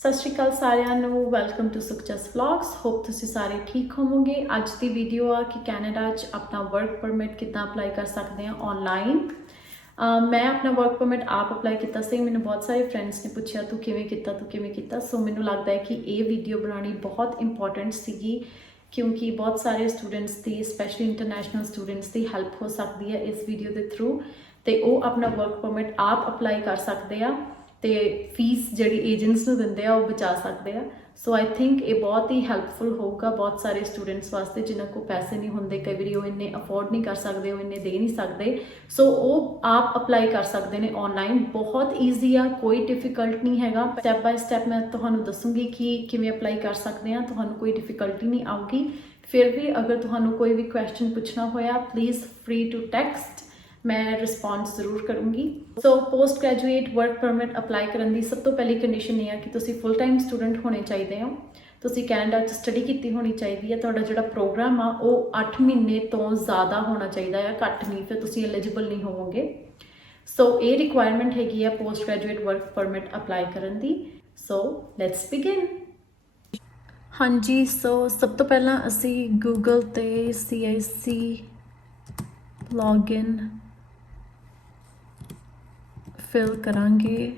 ਸਤਿ ਸ਼੍ਰੀ ਅਕਾਲ ਸਾਰਿਆਂ ਨੂੰ ਵੈਲਕਮ ਟੂ ਸੁਖਜਸ ਵਲੌਗਸ ਹੋਪ ਤੁਸੀਂ ਸਾਰੇ ਠੀਕ ਹੋਵੋਗੇ। ਅੱਜ ਦੀ ਵੀਡੀਓ ਆ ਕਿ ਕੈਨੇਡਾ 'ਚ ਆਪਣਾ ਵਰਕ ਪਰਮਿਟ ਕਿੱਦਾਂ ਅਪਲਾਈ ਕਰ ਸਕਦੇ ਆ ਆਨਲਾਈਨ। ਮੈਂ ਆਪਣਾ ਵਰਕ ਪਰਮਿਟ ਆਪ ਅਪਲਾਈ ਕੀਤਾ ਸੀ। ਮੈਨੂੰ ਬਹੁਤ ਸਾਰੇ ਫਰੈਂਡਸ ਨੇ ਪੁੱਛਿਆ ਤੂੰ ਕਿਵੇਂ ਕੀਤਾ ਸੋ ਮੈਨੂੰ ਲੱਗਦਾ ਹੈ ਕਿ ਇਹ ਵੀਡੀਓ ਬਣਾਉਣੀ ਬਹੁਤ ਇੰਪੋਰਟੈਂਟ ਸੀਗੀ ਕਿਉਂਕਿ ਬਹੁਤ ਸਾਰੇ ਸਟੂਡੈਂਟਸ ਦੀ ਸਪੈਸ਼ਲੀ ਇੰਟਰਨੈਸ਼ਨਲ ਸਟੂਡੈਂਟਸ ਦੀ ਹੈਲਪ ਹੋ ਸਕਦੀ ਹੈ ਇਸ ਵੀਡੀਓ ਦੇ ਥਰੂ ਤੇ ਉਹ ਆਪਣਾ ਵਰਕ ਪਰਮਿਟ ਆਪ ਅਪਲਾਈ ਕਰ ਸਕਦੇ ਆ ਤੇ ਫੀਸ ਜਿਹੜੀ ਏਜੰਟਸ ਨੂੰ ਦਿੰਦੇ ਆ ਉਹ ਬਚਾ ਸਕਦੇ ਆ। ਸੋ ਆਈ ਥਿੰਕ ਇਹ ਬਹੁਤ ਹੀ ਹੈਲਪਫੁਲ ਹੋਊਗਾ ਬਹੁਤ ਸਾਰੇ ਸਟੂਡੈਂਟਸ ਵਾਸਤੇ ਜਿਨ੍ਹਾਂ ਕੋਲ ਪੈਸੇ ਨਹੀਂ ਹੁੰਦੇ, ਕਈ ਵਾਰੀ ਉਹ ਇੰਨੇ ਅਫੋਰਡ ਨਹੀਂ ਕਰ ਸਕਦੇ, ਉਹ ਇੰਨੇ ਦੇ ਨਹੀਂ ਸਕਦੇ। ਸੋ ਉਹ ਆਪ ਅਪਲਾਈ ਕਰ ਸਕਦੇ ਨੇ ਆਨਲਾਈਨ। ਬਹੁਤ ਈਜ਼ੀ ਆ, ਕੋਈ ਡਿਫਿਕਲਟ ਨਹੀਂ ਹੈਗਾ। ਸਟੈਪ ਬਾਏ ਸਟੈਪ ਮੈਂ ਤੁਹਾਨੂੰ ਦੱਸੂਗੀ ਕਿ ਕਿਵੇਂ ਅਪਲਾਈ ਕਰ ਸਕਦੇ ਆ, ਤੁਹਾਨੂੰ ਕੋਈ ਡਿਫਿਕਲਟੀ ਨਹੀਂ ਆਊਗੀ। ਫਿਰ ਵੀ ਅਗਰ ਤੁਹਾਨੂੰ ਕੋਈ ਵੀ ਕੁਐਸਚਨ ਪੁੱਛਣਾ ਹੋਇਆ ਪਲੀਜ਼ ਫ੍ਰੀ ਟੂ ਟੈਕਸਟ, ਮੈਂ ਰਿਸਪੌਂਸ ਜ਼ਰੂਰ ਕਰੂੰਗੀ। So post graduate work permit apply ਕਰਨ ਦੀ ਸਭ ਤੋਂ ਪਹਿਲੀ ਕੰਡੀਸ਼ਨ ਇਹ ਹੈ ਕਿ ਤੁਸੀਂ ਫੁੱਲ ਟਾਈਮ ਸਟੂਡੈਂਟ ਹੋਣੇ ਚਾਹੀਦੇ ਹੋ, ਤੁਸੀਂ ਕੈਨੇਡਾ 'ਚ ਸਟੱਡੀ ਕੀਤੀ ਹੋਣੀ ਚਾਹੀਦੀ ਹੈ, ਤੁਹਾਡਾ ਜਿਹੜਾ ਪ੍ਰੋਗਰਾਮ ਆ ਉਹ 8 ਮਹੀਨੇ ਤੋਂ ਜ਼ਿਆਦਾ ਹੋਣਾ ਚਾਹੀਦਾ ਹੈ, ਘੱਟ ਨਹੀਂ, ਫਿਰ ਤੁਸੀਂ ਐਲੀਜੀਬਲ ਨਹੀਂ ਹੋਵੋਗੇ। ਸੋ ਇਹ ਰਿਕੁਆਇਰਮੈਂਟ ਹੈਗੀ ਆ post graduate work permit apply ਕਰਨ ਦੀ। So let's begin. ਹਾਂਜੀ, ਸੋ ਸਭ ਤੋਂ ਪਹਿਲਾਂ ਅਸੀਂ ਗੂਗਲ ਤੇ CIC ਲੌਗਇਨ ਫਿਲ ਕਰਾਂਗੇ।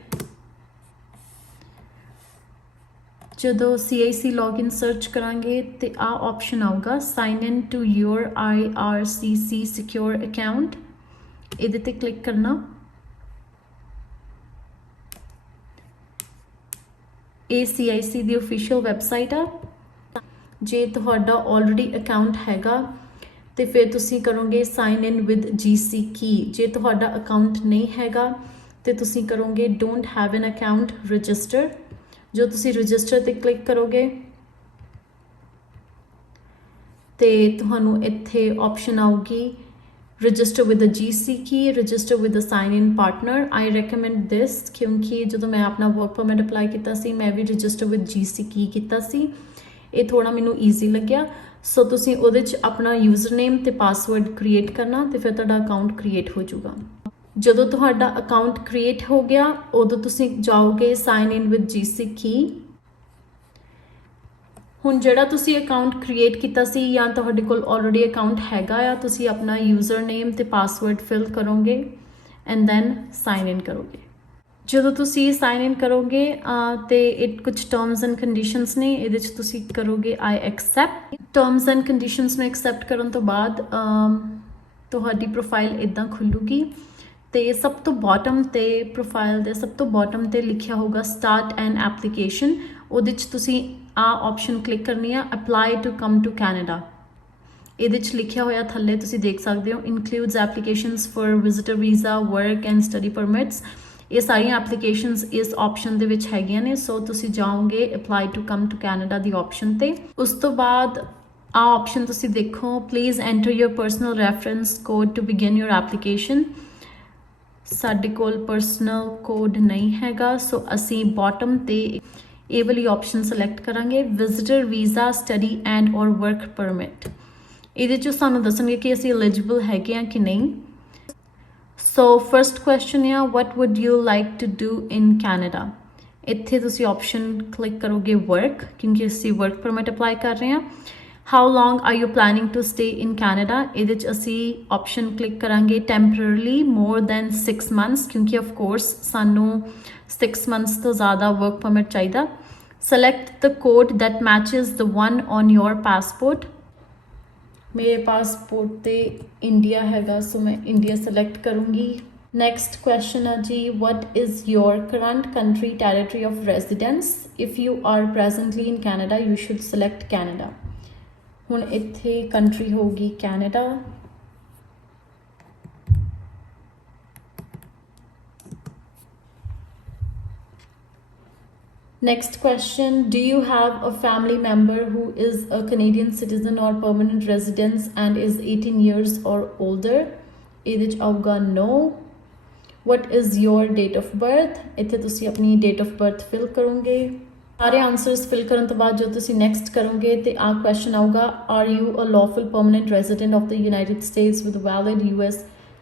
ਜਦੋਂ CIC ਲੌਗਇਨ ਸਰਚ ਕਰਾਂਗੇ ਤੇ ਆ ਆਪਸ਼ਨ ਆਊਗਾ sign in to your IRCC secure account, ਇਹਦੇ ਤੇ ਕਲਿੱਕ ਕਰਨਾ। ਇਹ CIC ਦੀ ਅਫੀਸ਼ੀਅਲ ਵੈਬਸਾਈਟ ਆ। ਜੇ ਤੁਹਾਡਾ ਆਲਰੇਡੀ ਅਕਾਊਂਟ ਹੈਗਾ ਤੇ ਫਿਰ ਤੁਸੀਂ ਕਰੋਗੇ ਸਾਈਨ ਇਨ ਵਿਦ GC ਕੀ। ਜੇ ਤੁਹਾਡਾ ਅਕਾਊਂਟ ਨਹੀਂ ਹੈਗਾ ਤੇ ਤੁਸੀਂ ਕਰੋਗੇ don't have an account register. ਜੋ ਤੁਸੀਂ ਰਜਿਸਟਰ ਤੇ ਕਲਿੱਕ ਕਰੋਗੇ ਤੇ ਤੁਹਾਨੂੰ ਇੱਥੇ ਆਪਸ਼ਨ ਆਊਗੀ ਰਜਿਸਟਰ ਵਿਦ ਅ GC ਕੀ, register with a sign in partner. I recommend this ਕਿਉਂਕਿ ਜਦੋਂ ਮੈਂ ਆਪਣਾ ਵਰਕ ਪਰਮਿਟ ਅਪਲਾਈ ਕੀਤਾ ਸੀ ਮੈਂ ਵੀ ਰਜਿਸਟਰ ਵਿਦ GC ਕੀ ਕੀਤਾ ਸੀ, ਇਹ ਥੋੜਾ ਮੈਨੂੰ ਈਜ਼ੀ ਲੱਗਿਆ। ਸੋ ਤੁਸੀਂ ਉਹਦੇ 'ਚ ਆਪਣਾ ਯੂਜ਼ਰ ਨੇਮ ਤੇ ਪਾਸਵਰਡ ਕ੍ਰੀਏਟ ਕਰਨਾ ਤੇ ਫਿਰ ਤੁਹਾਡਾ ਅਕਾਊਂਟ ਕ੍ਰੀਏਟ ਹੋ ਜਾਊਗਾ। ਜਦੋਂ ਤੁਹਾਡਾ ਅਕਾਊਂਟ ਕ੍ਰੀਏਟ ਹੋ ਗਿਆ ਉਦੋਂ ਤੁਸੀਂ ਜਾਓਗੇ ਸਾਈਨ ਇਨ ਵਿਦ GC ਕੀ। ਹੁਣ ਜਿਹੜਾ ਤੁਸੀਂ ਅਕਾਊਂਟ ਕ੍ਰੀਏਟ ਕੀਤਾ ਸੀ ਜਾਂ ਤੁਹਾਡੇ ਕੋਲ ਆਲਰੇਡੀ ਅਕਾਊਂਟ ਹੈਗਾ ਆ, ਤੁਸੀਂ ਆਪਣਾ ਯੂਜ਼ਰ ਨੇਮ ਤੇ ਪਾਸਵਰਡ ਫਿਲ ਕਰੋਗੇ ਐਂਡ ਦੈਨ ਸਾਈਨ ਇਨ ਕਰੋਗੇ। ਜਦੋਂ ਤੁਸੀਂ ਸਾਈਨ ਇਨ ਕਰੋਗੇ ਤੇ ਇਹ ਕੁਝ ਟਰਮਸ ਐਂਡ ਕੰਡੀਸ਼ਨਸ ਨੇ, ਇਹਦੇ 'ਚ ਤੁਸੀਂ ਕਰੋਗੇ ਆਈ ਐਕਸੈਪਟ। ਟਰਮਸ ਐਂਡ ਕੰਡੀਸ਼ਨਸ ਨੂੰ ਐਕਸੈਪਟ ਕਰਨ ਤੋਂ ਬਾਅਦ ਤੁਹਾਡੀ ਪ੍ਰੋਫਾਈਲ ਇੱਦਾਂ ਖੁੱਲੂਗੀ ਤੇ ਸਭ ਤੋਂ ਬਾਟਮ ਤੇ ਪ੍ਰੋਫਾਈਲ ਦੇ ਸਭ ਤੋਂ ਬਾਟਮ ਤੇ ਲਿਖਿਆ ਹੋਊਗਾ ਸਟਾਰਟ ਐਨ ਐਪਲੀਕੇਸ਼ਨ। ਉਹਦੇ 'ਚ ਤੁਸੀਂ ਆਪਸ਼ਨ ਕਲਿੱਕ ਕਰਨੀ ਆ apply to come to Canada. ਇਹਦੇ 'ਚ ਲਿਖਿਆ ਹੋਇਆ ਥੱਲੇ ਤੁਸੀਂ ਦੇਖ ਸਕਦੇ ਹੋ includes applications for visitor visa, work and study permits. ਇਹ ਸਾਰੀਆਂ ਐਪਲੀਕੇਸ਼ਨਸ ਇਸ ਆਪਸ਼ਨ ਦੇ ਵਿੱਚ ਹੈਗੀਆਂ ਨੇ। ਸੋ ਤੁਸੀਂ ਜਾਓਗੇ apply to come to Canada ਦੀ ਆਪਸ਼ਨ ਤੇ। ਉਸ ਤੋਂ ਬਾਅਦ ਆਪਸ਼ਨ ਤੁਸੀਂ ਦੇਖੋ please enter your personal reference code to begin your application. ਸਾਡੇ ਕੋਲ ਪਰਸਨਲ ਕੋਡ ਨਹੀਂ ਹੈਗਾ ਸੋ ਅਸੀਂ ਬਾਟਮ ਤੇ ਇਹ ਵਾਲੀ ਆਪਸ਼ਨ ਸਿਲੈਕਟ ਕਰਾਂਗੇ ਵਿਜ਼ਿਟਰ ਵੀਜ਼ਾ, ਸਟੱਡੀ ਐਂਡ ਔਰ ਵਰਕ ਪਰਮਿਟ। ਇਹਦੇ 'ਚੋਂ ਸਾਨੂੰ ਦੱਸਣਗੇ ਕਿ ਅਸੀਂ ਐਲੀਜੀਬਲ ਹੈਗੇ ਆ ਕਿ ਨਹੀਂ। ਸੋ ਫਰਸਟ ਕੁਐਸਚਨ ਆ what would you like to do in Canada. ਇੱਥੇ ਤੁਸੀਂ ਆਪਸ਼ਨ ਕਲਿੱਕ ਕਰੋਗੇ ਵਰਕ ਕਿਉਂਕਿ ਅਸੀਂ ਵਰਕ ਪਰਮਿਟ ਅਪਲਾਈ ਕਰ ਰਹੇ ਹਾਂ। How long are you planning to stay in Canada. ਇਹਦੇ 'ਚ ਅਸੀਂ ਆਪਸ਼ਨ ਕਲਿੱਕ ਕਰਾਂਗੇ ਟੈਂਪਰੇਰੀਲੀ ਮੋਰ ਦੈਨ 6 ਮੰਥਸ ਕਿਉਂਕਿ ਆਫ ਕੋਰਸ ਸਾਨੂੰ 6 ਮੰਥਸ ਤੋਂ ਜ਼ਿਆਦਾ ਵਰਕ ਪਰਮਿਟ ਚਾਹੀਦਾ। select the code that matches the one on your passport। ਮੇਰੇ ਪਾਸਪੋਰਟ ਤੇ ਇੰਡੀਆ ਹੈਗਾ ਸੋ ਮੈਂ ਇੰਡੀਆ ਸਿਲੈਕਟ ਕਰੂੰਗੀ। ਨੈਕਸਟ ਕੁਐਸਚਨ ਆ ਜੀ what is your current country territory of residence। if you are presently in Canada you should select Canada। ਹੁਣ ਇੱਥੇ country ਹੋਊਗੀ Canada. Next question, do you have a family member who is a Canadian citizen or permanent resident and is 18 years or older? ਇਹਦੇ 'ਚ ਆਊਗਾ no। What is your date of birth? ਇੱਥੇ ਤੁਸੀਂ ਆਪਣੀ date of birth fill ਕਰੋਗੇ। ਸਾਰੇ answers fill ਕਰਨ ਤੋਂ ਬਾਅਦ ਜੋ ਤੁਸੀਂ ਨੈਕਸਟ ਕਰੋਗੇ ਤੇ ਆ ਕੁਐਸਚਨ ਆਊਗਾ are you a lawful permanent resident of the United States with valid US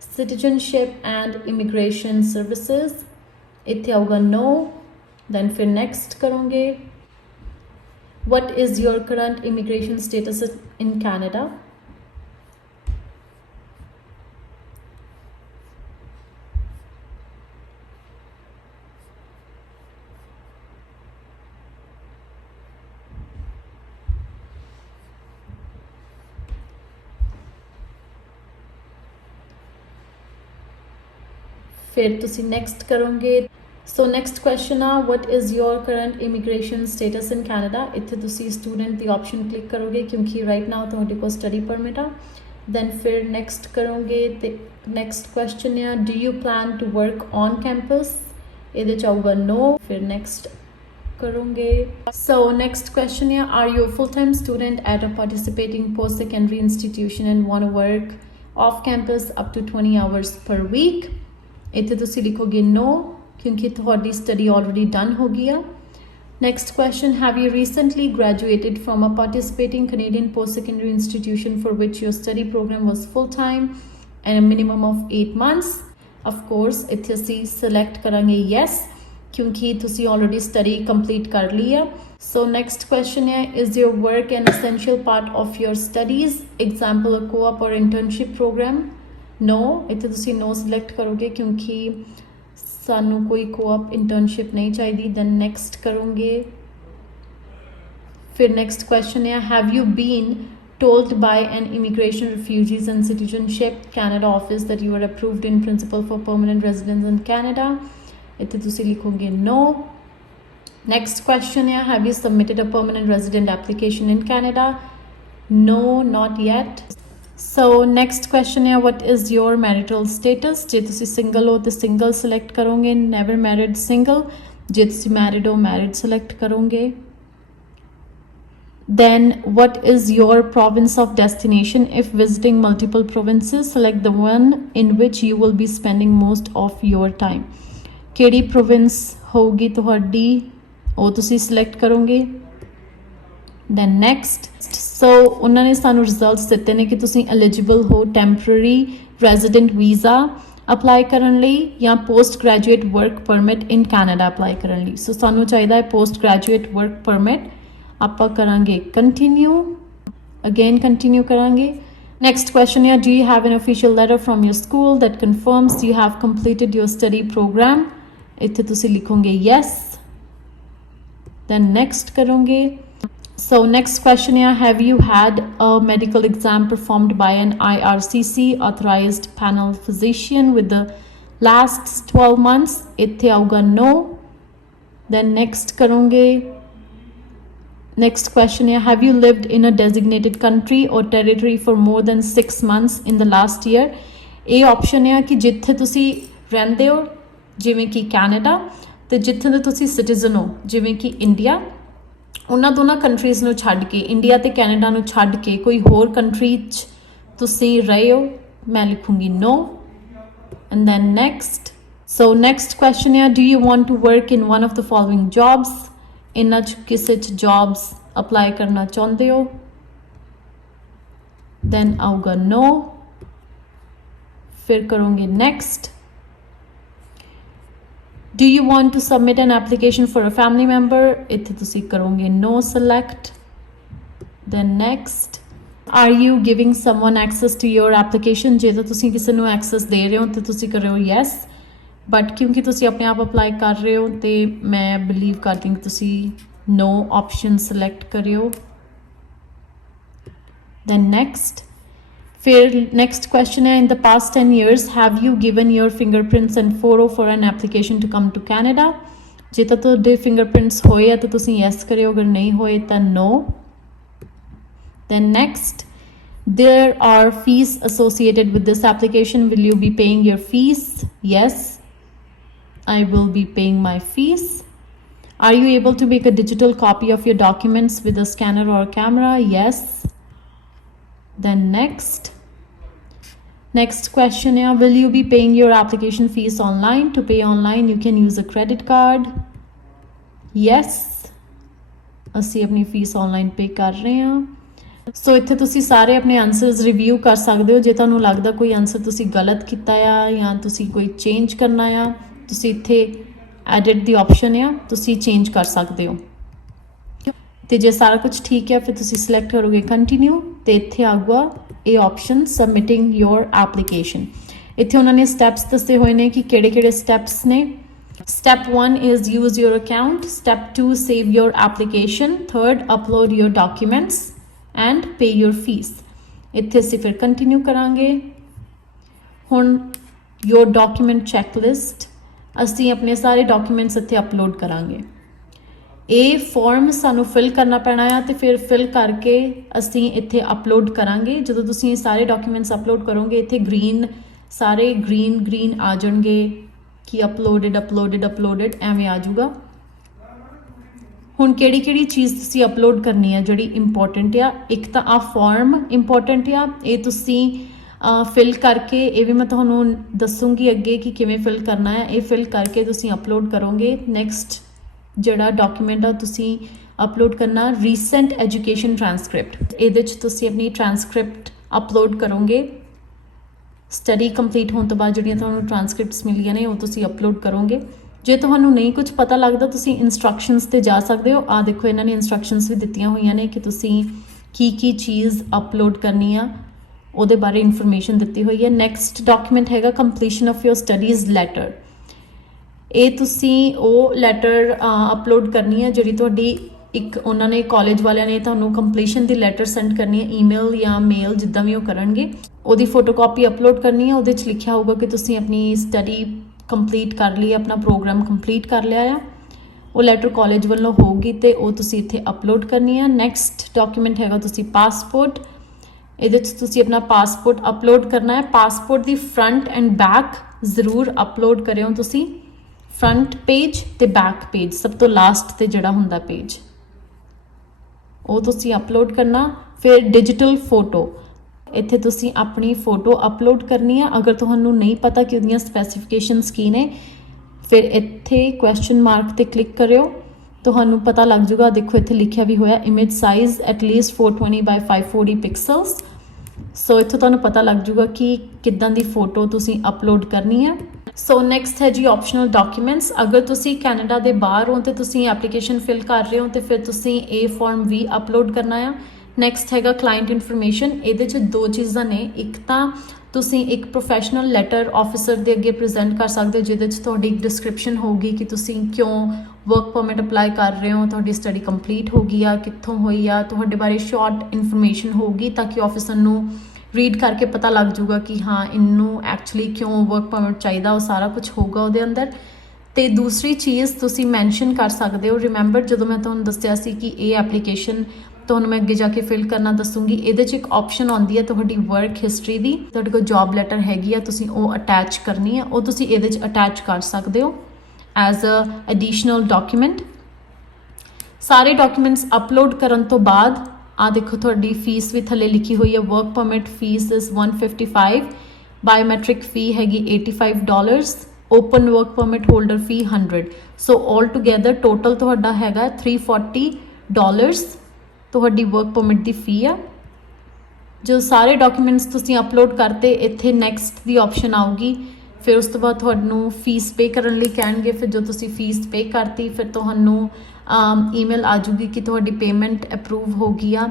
citizenship and immigration services। ਇੱਥੇ ਆਊਗਾ no। then फिर next करोगे what is your current immigration status in Canada. फिर तुसी next करोगे. So next question uh what is your current immigration status in Canada. इत्थे तुसी student दी option click करोगे क्योंकि right now तुहाडे कोल study permit आ. Then फिर next करोगे ते next question uh do you plan to work on campus. इहदे च आऊगा no. फिर next करोगे. So next question है are you a full-time student at a participating post-secondary institution and want to work off campus up to 20 hours per week. इत्थे तुसी लिखोगे no क्योंकि तुहाडी स्टडी ऑलरेडी डन हो गई है. Next question have you recently graduated from a participating Canadian post secondary institution for which your study programme was full time and a minimum of 8 months. Of course इत्थे असी select करांगे yes क्योंकि तुसी already study complete कर ली है. So next question है is your work an essential part of your studies example a co-op or internship programme. No इत्थे तुसी नो सिलेक्ट करोगे क्योंकि सानू कोई कोऑप इंटर्नशिप नहीं चाहिए. दैन नेक्स्ट करोगे. फिर नेक्स्ट क्वेश्चन है have you been told by an immigration refugees and citizenship Canada office that you are approved in principle for permanent residence in Canada. इत्थे तुसी लिखोगे नो. नेक्स्ट क्वेश्चन है have you submitted a permanent resident application in Canada. No not yet. So next question है what is your marital status. जे तुसी single हो तो single select करोगे. never married single. जे तुसी married हो married select करोगे. Then what is your province of destination. if visiting multiple provinces select the one in which you will be spending most of your time. केड़ी province होगी तुहाडी वो तुसी select करोगे. Then next so उन्होंने सानू results दिते ने कि तुसी एलिजिबल हो टैंपररी रेजिडेंट वीज़ा अप्लाई करन लई या post graduate work permit in Canada apply करन लई. सो सानू चाहिदा है पोस्ट ग्रेजुएट वर्क परमिट. आपां करांगे कंटिन्यू. अगेन कंटिन्यू करांगे. नेक्स्ट क्वेश्चन है do you have an official letter from your school that confirms you have completed your study program. इत्थे तुसी लिखोगे यस. दैन नेक्स्ट करोगे. So next question here, have you had a medical exam performed by an IRCC authorized panel physician with the last 12 months. इत्थे आऊगा no. Then next करोगे. Next question here, have you lived in a designated country or territory for more than 6 months in the last year. ये option है कि जिथे तुसी रहंदे हो जिवें कि कैनेडा ते जिथे दे तुसी सिटीजन हो जिवें कि इंडिया. उन्होंने दोनों कंट्रीज़ ਨੂੰ ਛੱਡ ਕੇ इंडिया ਤੇ कैनेडा ਨੂੰ ਛੱਡ ਕੇ कोई होर कंट्री च ਤੁਸੀਂ ਰਹੇ ਹੋ. मैं लिखूंगी no. And then next so next question है do you want to work in one of the following jobs. इन्हां च किसे च jobs अप्लाई करना चाਹੁੰਦੇ हो. then आऊगा no. फिर करोगे next. Do you want to submit an application for a family member. इत्थे तुसी करोगे no select. Then next are you giving someone access to your application. जे तो तुसी किसी ਨੂੰ access ਦੇ ਰਹੇ ਹੋ ਤੇ ਤੁਸੀਂ ਕਰ ਰਹੇ ਹੋ yes. बट क्योंकि ਤੁਸੀਂ ਆਪਣੇ ਆਪ ਅਪਲਾਈ ਕਰ ਰਹੇ ਹੋ ਤੇ ਮੈਂ ਬਿਲੀਵ ਕਰਦੀ ਹਾਂ ਕਿ ਤੁਸੀਂ no option select ਕਰਿਓ. Then next फिर नेक्स्ट क्वेश्चन है in the past 10 years have you given your fingerprints and photo for an application to come to Canada. जे तो तुहाडे फिंगरप्रिंट्स होए तो तुसी यस करियो अगर नहीं होए तो no. Then next there are fees associated with this application will you be paying your fees. Yes I will be paying my fees. Are you able to make a digital copy of your documents with a scanner or camera. Yes. Then next question here, will you be paying your application fees online. To pay online you can use a credit card. Yes ਅਸੀਂ ਆਪਣੀ fees online ਪੇ ਕਰ ਰਹੇ ਹਾਂ. ਸੋ ਇੱਥੇ ਤੁਸੀਂ ਸਾਰੇ ਆਪਣੇ answers review ਕਰ ਸਕਦੇ ਹੋ. ਜੇ ਤੁਹਾਨੂੰ ਲੱਗਦਾ ਕੋਈ ਆਨਸਰ ਤੁਸੀਂ ਗਲਤ ਕੀਤਾ ਆ ਜਾਂ ਤੁਸੀਂ ਕੋਈ ਚੇਂਜ ਕਰਨਾ ਆ ਤੁਸੀਂ ਇੱਥੇ ਐਡਿਟ ਦੀ ਆਪਸ਼ਨ ਆ, ਤੁਸੀਂ ਚੇਂਜ ਕਰ ਸਕਦੇ ਹੋ। ਤੇ ਜੇ ਸਾਰਾ ਕੁਝ ਠੀਕ ਹੈ ਫਿਰ ਤੁਸੀਂ ਸਿਲੈਕਟ ਕਰੋਗੇ ਕੰਟੀਨਿਊ, ਤੇ ਇੱਥੇ ਆਊਗਾ ਇਹ ਆਪਸ਼ਨ ਸਬਮਿਟਿੰਗ ਯੋਰ ਐਪਲੀਕੇਸ਼ਨ। ਇੱਥੇ ਉਹਨਾਂ ਨੇ ਸਟੈਪਸ ਦੱਸੇ ਹੋਏ ਨੇ ਕਿ ਕਿਹੜੇ ਸਟੈਪਸ ਨੇ। Step 1 is use your account. Step 2 save your application. Third upload your documents and pay your fees. ਇੱਥੇ ਅਸੀਂ ਫਿਰ ਕੰਟੀਨਿਊ ਕਰਾਂਗੇ। ਹੁਣ your document checklist, ਅਸੀਂ ਆਪਣੇ ਸਾਰੇ ਡਾਕੂਮੈਂਟਸ ਇੱਥੇ ਅਪਲੋਡ ਕਰਾਂਗੇ। ਇਹ ਫਾਰਮ ਸਾਨੂੰ ਫਿਲ ਕਰਨਾ ਪੈਣਾ ਆ ਤੇ ਫਿਰ ਫਿਲ ਕਰਕੇ ਅਸੀਂ ਇੱਥੇ ਅਪਲੋਡ ਕਰਾਂਗੇ। ਜਦੋਂ ਤੁਸੀਂ ਸਾਰੇ ਡਾਕੂਮੈਂਟਸ ਅਪਲੋਡ ਕਰੋਗੇ ਇੱਥੇ ਸਾਰੇ ਗ੍ਰੀਨ ਆ ਜਾਣਗੇ ਕਿ ਅਪਲੋਡਡ ਐਵੇਂ ਆ ਜਾਊਗਾ। ਹੁਣ ਕਿਹੜੀ ਚੀਜ਼ ਤੁਸੀਂ ਅਪਲੋਡ ਕਰਨੀ ਹੈ ਜਿਹੜੀ ਇੰਪੋਰਟੈਂਟ ਆ। ਇੱਕ ਤਾਂ ਆ ਫਾਰਮ ਇੰਪੋਰਟੈਂਟ ਆ, ਇਹ ਤੁਸੀਂ ਫਿਲ ਕਰਕੇ, ਇਹ ਵੀ ਮੈਂ ਤੁਹਾਨੂੰ ਦੱਸੂਗੀ ਅੱਗੇ ਕਿ ਕਿਵੇਂ ਫਿਲ ਕਰਨਾ ਹੈ। ਇਹ ਫਿਲ ਕਰਕੇ ਤੁਸੀਂ ਅਪਲੋਡ ਕਰੋਗੇ। ਨੈਕਸਟ ਜਿਹੜਾ ਡਾਕੂਮੈਂਟ ਆ ਤੁਸੀਂ ਅਪਲੋਡ ਕਰਨਾ ਰੀਸੈਂਟ ਐਜੂਕੇਸ਼ਨ ਟ੍ਰਾਂਸਕ੍ਰਿਪਟ। ਇਹਦੇ 'ਚ ਤੁਸੀਂ ਆਪਣੀ ਟ੍ਰਾਂਸਕ੍ਰਿਪਟ ਅਪਲੋਡ ਕਰੋਗੇ। ਸਟੱਡੀ ਕੰਪਲੀਟ ਹੋਣ ਤੋਂ ਬਾਅਦ ਜਿਹੜੀਆਂ ਤੁਹਾਨੂੰ ਟ੍ਰਾਂਸਕ੍ਰਿਪਟਸ ਮਿਲੀਆਂ ਨੇ ਉਹ ਤੁਸੀਂ ਅਪਲੋਡ ਕਰੋਗੇ। ਜੇ ਤੁਹਾਨੂੰ ਨਹੀਂ ਕੁਝ ਪਤਾ ਲੱਗਦਾ ਤੁਸੀਂ ਇਨਸਟਰਕਸ਼ਨਸ 'ਤੇ ਜਾ ਸਕਦੇ ਹੋ। ਆਹ ਦੇਖੋ ਇਹਨਾਂ ਨੇ ਇਨਸਟਰਕਸ਼ਨਸ ਵੀ ਦਿੱਤੀਆਂ ਹੋਈਆਂ ਨੇ ਕਿ ਤੁਸੀਂ ਕੀ ਚੀਜ਼ ਅਪਲੋਡ ਕਰਨੀ ਆ, ਉਹਦੇ ਬਾਰੇ ਇਨਫੋਰਮੇਸ਼ਨ ਦਿੱਤੀ ਹੋਈ ਹੈ। ਨੈਕਸਟ ਡਾਕੂਮੈਂਟ ਹੈਗਾ completion of your studies letter. ਇਹ ਤੁਸੀਂ ਉਹ ਲੈਟਰ ਅਪਲੋਡ ਕਰਨੀ ਹੈ ਜਿਹੜੀ ਤੁਹਾਡੀ ਉਹਨਾਂ ਨੇ ਕਾਲਜ ਵਾਲਿਆਂ ਨੇ ਤੁਹਾਨੂੰ ਕੰਪਲੀਸ਼ਨ ਦੀ ਲੈਟਰ ਸੈਂਡ ਕਰਨੀ ਹੈ, ਈਮੇਲ ਜਾਂ ਮੇਲ ਜਿੱਦਾਂ ਵੀ ਉਹ ਕਰਨਗੇ। ਉਹਦੀ ਫੋਟੋਕਾਪੀ ਅਪਲੋਡ ਕਰਨੀ ਹੈ। ਉਹਦੇ 'ਚ ਲਿਖਿਆ ਹੋਊਗਾ ਕਿ ਤੁਸੀਂ ਆਪਣੀ ਸਟੱਡੀ ਕੰਪਲੀਟ ਕਰ ਲਈ, ਆਪਣਾ ਪ੍ਰੋਗਰਾਮ ਕੰਪਲੀਟ ਕਰ ਲਿਆ ਆ। ਉਹ ਲੈਟਰ ਕਾਲਜ ਵੱਲੋਂ ਹੋਊਗੀ ਤੇ ਉਹ ਤੁਸੀਂ ਇੱਥੇ ਅਪਲੋਡ ਕਰਨੀ ਹੈ। ਨੈਕਸਟ ਡਾਕੂਮੈਂਟ ਹੈਗਾ ਤੁਸੀਂ ਪਾਸਪੋਰਟ। ਇਹਦੇ 'ਚ ਤੁਸੀਂ ਆਪਣਾ ਪਾਸਪੋਰਟ ਅਪਲੋਡ ਕਰਨਾ ਹੈ। ਪਾਸਪੋਰਟ ਦੀ ਫਰੰਟ ਐਂਡ ਬੈਕ ਜ਼ਰੂਰ ਅਪਲੋਡ ਕਰਿਓ ਤੁਸੀਂ। ਫਰੰਟ ਪੇਜ ਤੇ ਬੈਕ ਪੇਜ, ਸਭ ਤੋਂ ਲਾਸਟ ਤੇ ਜਿਹੜਾ ਹੁੰਦਾ ਪੇਜ, ਉਹ ਤੁਸੀਂ ਅਪਲੋਡ ਕਰਨਾ। ਫਿਰ ਡਿਜੀਟਲ ਫੋਟੋ, ਇੱਥੇ ਤੁਸੀਂ ਆਪਣੀ ਫੋਟੋ ਅਪਲੋਡ ਕਰਨੀ ਆ। ਅਗਰ ਤੁਹਾਨੂੰ ਨਹੀਂ ਪਤਾ ਕਿ ਉਹਦੀਆਂ ਸਪੈਸੀਫਿਕੇਸ਼ਨਸ ਕੀ ਨੇ ਫਿਰ ਇੱਥੇ ਕੁਐਸਚਨ ਮਾਰਕ ਤੇ ਕਲਿੱਕ ਕਰਿਓ, ਤੁਹਾਨੂੰ ਪਤਾ ਲੱਗ ਜਾਊਗਾ। ਦੇਖੋ ਇੱਥੇ ਲਿਖਿਆ ਵੀ ਹੋਇਆ image size at least 420 by 540 pixels. ਸੋ ਇੱਥੋਂ ਤੁਹਾਨੂੰ ਪਤਾ ਲੱਗ ਜਾਊਗਾ ਕਿ ਕਿੱਦਾਂ ਦੀ ਫੋਟੋ ਤੁਸੀਂ ਅਪਲੋਡ ਕਰਨੀ ਹੈ। ਸੋ ਨੈਕਸਟ ਹੈ ਜੀ ਆਪਸ਼ਨਲ ਡਾਕੂਮੈਂਟਸ। ਅਗਰ ਤੁਸੀਂ ਕੈਨੇਡਾ ਦੇ ਬਾਹਰ ਹੋ ਤੇ ਤੁਸੀਂ ਐਪਲੀਕੇਸ਼ਨ ਫਿਲ ਕਰ ਰਹੇ ਹੋ ਤੇ ਫਿਰ ਤੁਸੀਂ ਇਹ ਫਾਰਮ ਵੀ ਅਪਲੋਡ ਕਰਨਾ ਆ। ਨੈਕਸਟ ਹੈਗਾ ਕਲਾਇੰਟ ਇਨਫੋਰਮੇਸ਼ਨ। ਇਹਦੇ 'ਚ ਦੋ ਚੀਜ਼ਾਂ ਨੇ। ਇੱਕ ਤਾਂ ਤੁਸੀਂ ਇੱਕ ਪ੍ਰੋਫੈਸ਼ਨਲ ਲੈਟਰ ਆਫਿਸਰ ਦੇ ਅੱਗੇ ਪ੍ਰੈਜ਼ੈਂਟ ਕਰ ਸਕਦੇ ਹੋ ਜਿਹਦੇ 'ਚ ਤੁਹਾਡੀ ਇੱਕ ਡਿਸਕ੍ਰਿਪਸ਼ਨ ਹੋਊਗੀ ਕਿ ਤੁਸੀਂ ਕਿਉਂ ਵਰਕ ਪਰਮਿਟ ਅਪਲਾਈ ਕਰ ਰਹੇ ਹੋ, ਤੁਹਾਡੀ ਸਟੱਡੀ ਕੰਪਲੀਟ ਹੋ ਗਈ ਆ, ਕਿੱਥੋਂ ਹੋਈ ਆ, ਤੁਹਾਡੇ ਬਾਰੇ ਸ਼ਾਰਟ ਇਨਫੋਰਮੇਸ਼ਨ ਹੋਊਗੀ ਤਾਂ ਕਿ ਆਫਿਸਰ ਨੂੰ ਰੀਡ ਕਰਕੇ ਪਤਾ ਲੱਗ ਜਾਊਗਾ ਕਿ ਹਾਂ ਇਹਨੂੰ ਐਕਚੁਅਲੀ ਕਿਉਂ ਵਰਕ ਪਰਮਿਟ ਚਾਹੀਦਾ। ਉਹ ਸਾਰਾ ਕੁਝ ਹੋਊਗਾ ਉਹਦੇ ਅੰਦਰ। ਤੇ ਦੂਸਰੀ ਚੀਜ਼ ਤੁਸੀਂ ਮੈਂਸ਼ਨ ਕਰ ਸਕਦੇ ਹੋ। ਰਿਮੈਂਬਰ ਜਦੋਂ ਮੈਂ ਤੁਹਾਨੂੰ ਦੱਸਿਆ ਸੀ ਕਿ ਇਹ ਐਪਲੀਕੇਸ਼ਨ ਤੁਹਾਨੂੰ ਮੈਂ ਅੱਗੇ ਜਾ ਕੇ ਫਿਲ ਕਰਨਾ ਦੱਸੂਗੀ, ਇਹਦੇ 'ਚ ਇੱਕ ਆਪਸ਼ਨ ਆਉਂਦੀ ਹੈ ਤੁਹਾਡੀ ਵਰਕ ਹਿਸਟਰੀ ਦੀ। ਤੁਹਾਡੇ ਕੋਲ ਜੌਬ ਲੈਟਰ ਹੈਗੀ ਆ, ਤੁਸੀਂ ਉਹ ਅਟੈਚ ਕਰਨੀ ਆ, ਉਹ ਤੁਸੀਂ ਇਹਦੇ 'ਚ ਅਟੈਚ ਕਰ ਸਕਦੇ ਹੋ ਐਜ਼ ਅ ਐਡੀਸ਼ਨਲ ਡਾਕੂਮੈਂਟ। ਸਾਰੇ ਡਾਕੂਮੈਂਟਸ ਅਪਲੋਡ ਕਰਨ ਤੋਂ ਬਾਅਦ ਆ ਦੇਖੋ ਤੁਹਾਡੀ ਫੀਸ ਵੀ ਥੱਲੇ ਲਿਖੀ ਹੋਈ ਹੈ। Work permit fee is 155, biometric fee ਹੈਗੀ $85, open work permit holder fee 100। So all together total ਤੁਹਾਡਾ ਹੈਗਾ $340 ਤੁਹਾਡੀ ਵਰਕ ਪਰਮਿਟ ਦੀ ਫੀ ਆ। ਜੋ ਸਾਰੇ ਡਾਕੂਮੈਂਟਸ ਤੁਸੀਂ ਅਪਲੋਡ ਕਰਤੇ ਇੱਥੇ ਨੈਕਸਟ ਦੀ ਆਪਸ਼ਨ ਆਊਗੀ। ਫਿਰ ਉਸ ਤੋਂ ਬਾਅਦ ਤੁਹਾਨੂੰ ਫੀਸ ਪੇ ਕਰਨ ਲਈ ਕਹਿਣਗੇ। ਫਿਰ ਜੋ ਤੁਸੀਂ ਫੀਸ ਪੇ ਕਰਤੀ ਫਿਰ ਤੁਹਾਨੂੰ ਈਮੇਲ ਆ ਜੂਗੀ ਕਿ ਤੁਹਾਡੀ ਪੇਮੈਂਟ ਅਪਰੂਵ ਹੋ ਗਈ ਆ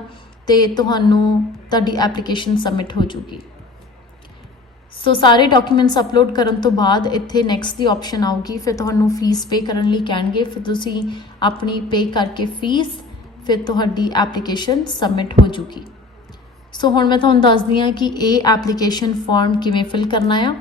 ਤੇ ਤੁਹਾਡੀ ਐਪਲੀਕੇਸ਼ਨ ਸਬਮਿਟ ਹੋ ਜੂਗੀ। ਸੋ ਸਾਰੇ ਡਾਕੂਮੈਂਟਸ ਅਪਲੋਡ ਕਰਨ ਤੋਂ ਬਾਅਦ ਇੱਥੇ ਨੈਕਸਟ ਦੀ ਆਪਸ਼ਨ ਆਊਗੀ। ਫਿਰ ਤੁਹਾਨੂੰ ਫੀਸ ਪੇ ਕਰਨ ਲਈ ਕਹਿਣਗੇ। ਫਿਰ ਤੁਸੀਂ ਆਪਣੀ ਪੇ ਕਰਕੇ ਫੀਸ ਫਿਰ ਤੁਹਾਡੀ ਐਪਲੀਕੇਸ਼ਨ ਸਬਮਿਟ ਹੋ ਜੂਗੀ। ਸੋ ਹੁਣ ਮੈਂ ਤੁਹਾਨੂੰ ਦੱਸਦੀ ਹਾਂ ਕਿ ਇਹ ਐਪਲੀਕੇਸ਼ਨ ਫਾਰਮ ਕਿਵੇਂ ਫਿਲ ਕਰਨਾ ਆ।